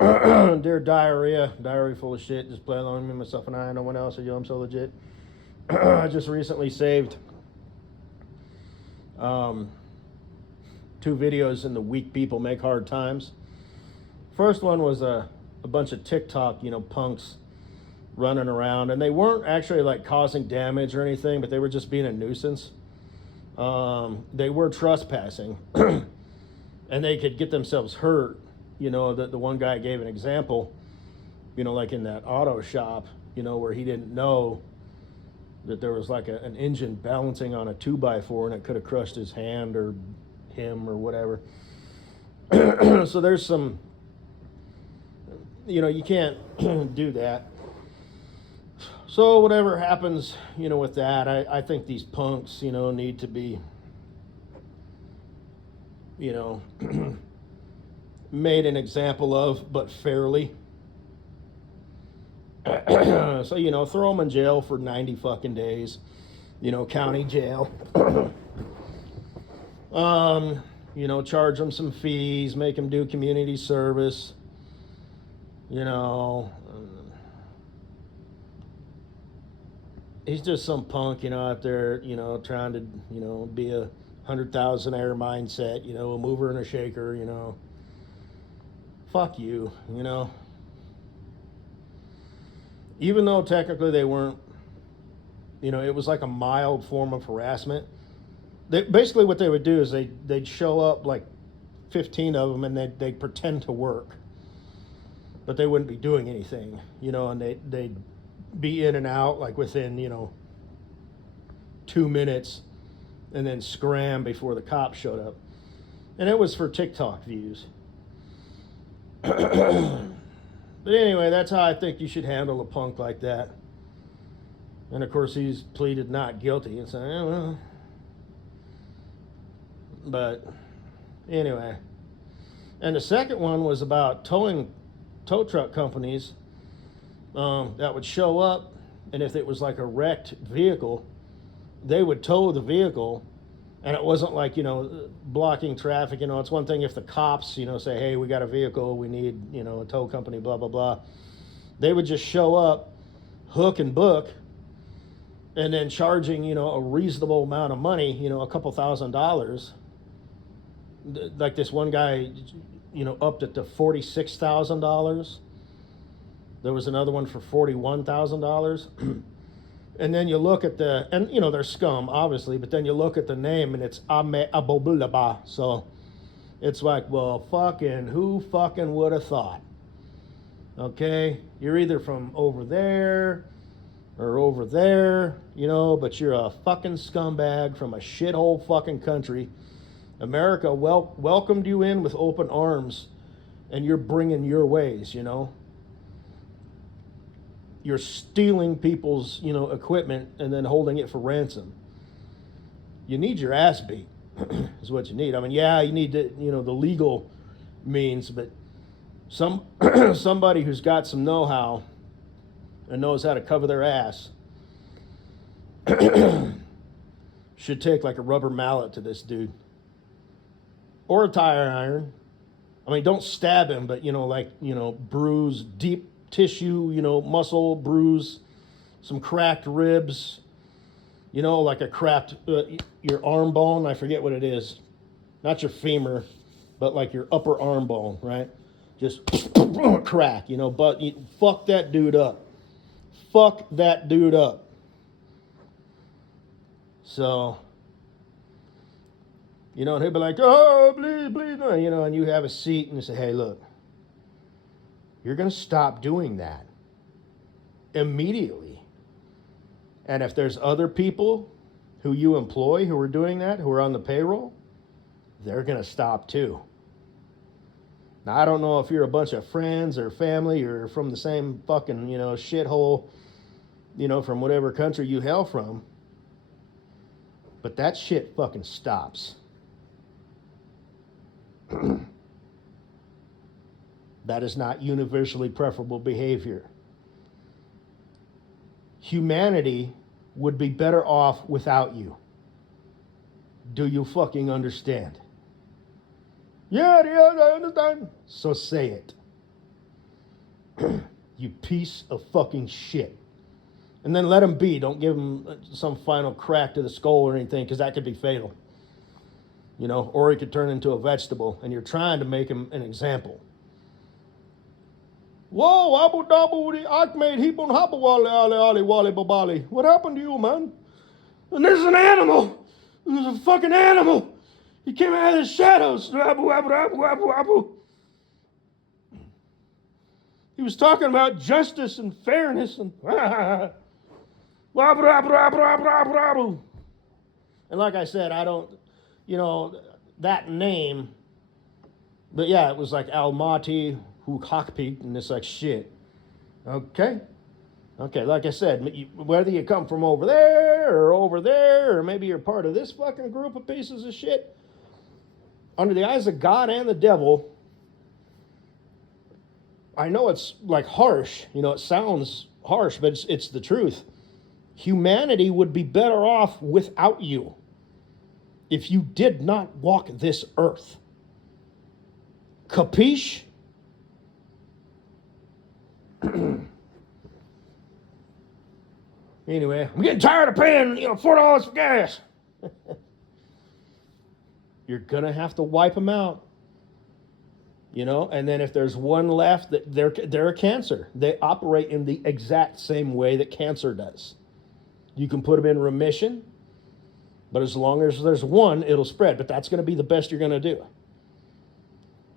Dear diarrhea full of shit. Just play along with me, myself, and I. No one else. Or yo, I'm so legit. I just recently saved um, 2 videos in the Weak People Make Hard Times. First one was a bunch of TikTok, punks running around, and they weren't actually like causing damage or anything, but they were just being a nuisance. They were trespassing, and they could get themselves hurt. The one guy gave an example, like in that auto shop, where he didn't know that there was like an engine balancing on a 2x4 and it could have crushed his hand or him or whatever. So there's some, you can't do that. So whatever happens, with that, I think these punks, need to be, made an example of, but fairly. So, throw them in jail for 90 fucking days, county jail. Charge them some fees, make them do community service, he's just some punk, out there, trying to, be a 100,000-air mindset, a mover and a shaker, Fuck you, Even though technically they weren't, it was like a mild form of harassment. Basically what they would do is they'd show up like 15 of them and they'd pretend to work. But they wouldn't be doing anything, and they'd be in and out like within, 2 minutes and then scram before the cops showed up. And it was for TikTok views. But anyway, that's how I think you should handle a punk like that. And of course, he's pleaded not guilty. And so, well. But anyway. And the second one was about tow truck companies that would show up, and if it was like a wrecked vehicle, they would tow the vehicle. And it wasn't like, blocking traffic. It's one thing if the cops, say, hey, we got a vehicle, we need, a tow company, blah, blah, blah. They would just show up, hook and book, and then charging, a reasonable amount of money, a couple $1,000s. Like this one guy, upped it to $46,000. There was another one for $41,000. And then you look at and they're scum, obviously, but then you look at the name and it's Ame Abobulaba. So it's like, well, fucking, who fucking would have thought? Okay? You're either from over there or over there, but you're a fucking scumbag from a shithole fucking country. America welcomed you in with open arms, and you're bringing your ways, You're stealing people's, equipment and then holding it for ransom. You need your ass beat, is what you need. I mean, yeah, you need the, the legal means, but somebody who's got some know-how and knows how to cover their ass should take like a rubber mallet to this dude. Or a tire iron. I mean, don't stab him, but, bruise, deep tissue, muscle bruise, some cracked ribs, like a cracked, your arm bone, I forget what it is. Not your femur, but like your upper arm bone, right? Just crack, but fuck that dude up. Fuck that dude up. So, and he'll be like, oh, please, and you have a seat and you say, hey, look, you're going to stop doing that immediately. And if there's other people who you employ who are doing that, who are on the payroll, they're going to stop too. Now, I don't know if you're a bunch of friends or family or from the same fucking, shithole, from whatever country you hail from, but that shit fucking stops. That is not universally preferable behavior. Humanity would be better off without you. Do you fucking understand? Yeah, I understand. So say it. You piece of fucking shit. And then let him be. Don't give him some final crack to the skull or anything, because that could be fatal. You know, or he could turn into a vegetable, and you're trying to make him an example. Whoa, Abu Dhabi, Ahmed, Hibun Habawali, Ali, Ali, Wali, Babali. What happened to you, man? And there's an animal. There's a fucking animal. He came out of the shadows. Abu, Abu, Abu, Abu, Abu. He was talking about justice and fairness and and like I said, I don't, you know, that name, but yeah, it was like Almaty, Hukakpi, and it's like shit. Okay? Okay, like I said, whether you come from over there, or maybe you're part of this fucking group of pieces of shit, under the eyes of God and the devil, I know it's like harsh, you know, it sounds harsh, but it's the truth. Humanity would be better off without you if you did not walk this earth. Capiche? Anyway, I'm getting tired of paying, $4 for gas. You're gonna have to wipe them out. And then if there's one left, they're a cancer. They operate in the exact same way that cancer does. You can put them in remission, but as long as there's one, it'll spread. But that's going to be the best you're going to do.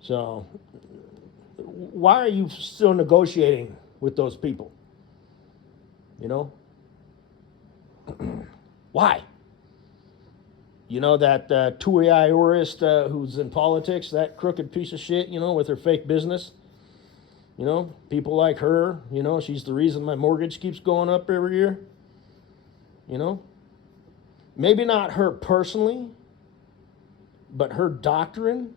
So why are you still negotiating with those people? Why? That Tui Iorist who's in politics, that crooked piece of shit, with her fake business. People like her, she's the reason my mortgage keeps going up every year. Maybe not her personally, but her doctrine.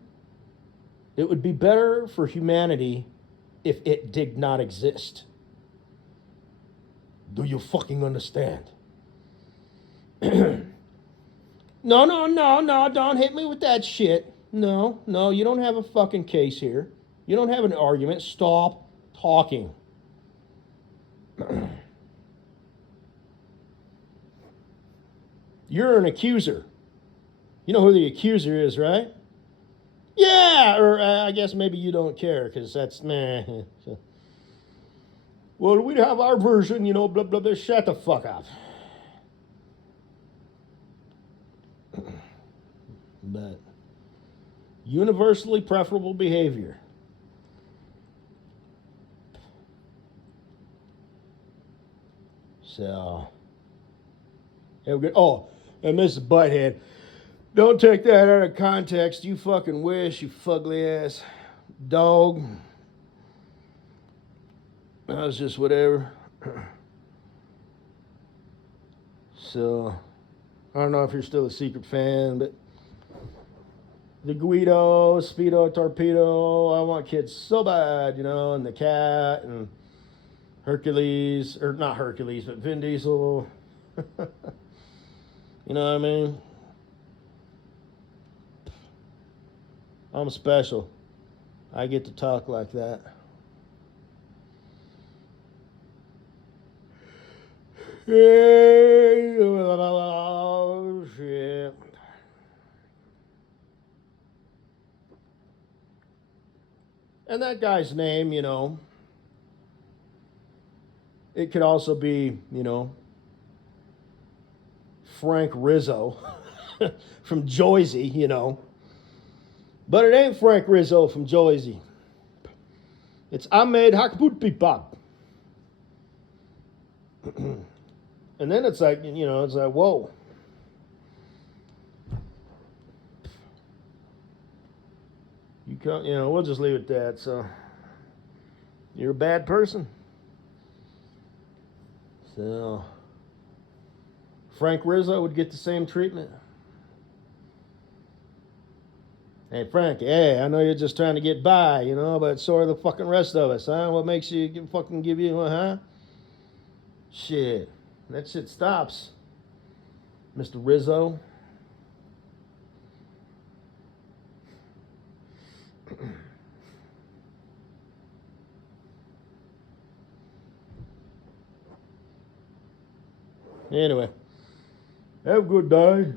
It would be better for humanity if it did not exist. Do you fucking understand? No, don't hit me with that shit. No, you don't have a fucking case here. You don't have an argument. Stop talking. You're an accuser. You know who the accuser is, right? Yeah, or I guess maybe you don't care because that's meh. Well, we'd have our version, blah, blah, blah. Shut the fuck up. But universally preferable behavior. So, and Mrs. Butthead, don't take that out of context. You fucking wish, you fugly ass dog. That was just whatever. So, I don't know if you're still a secret fan, but the Guido, Speedo, Torpedo, I want kids so bad, and the cat, and Hercules, or not Hercules, but Vin Diesel. You know what I mean? I'm special. I get to talk like that. Oh, shit. And that guy's name, it could also be, Frank Rizzo from Joyzy, But it ain't Frank Rizzo from Joyzy. It's Ahmed Hakputpipap. And then it's like, it's like, whoa. You can't, we'll just leave it at that. So, you're a bad person. So, Frank Rizzo would get the same treatment. Hey, Frank, I know you're just trying to get by, but so are the fucking rest of us, huh? What makes you fucking give you, huh? Shit. That shit stops, Mr. Rizzo. Anyway, have a good day.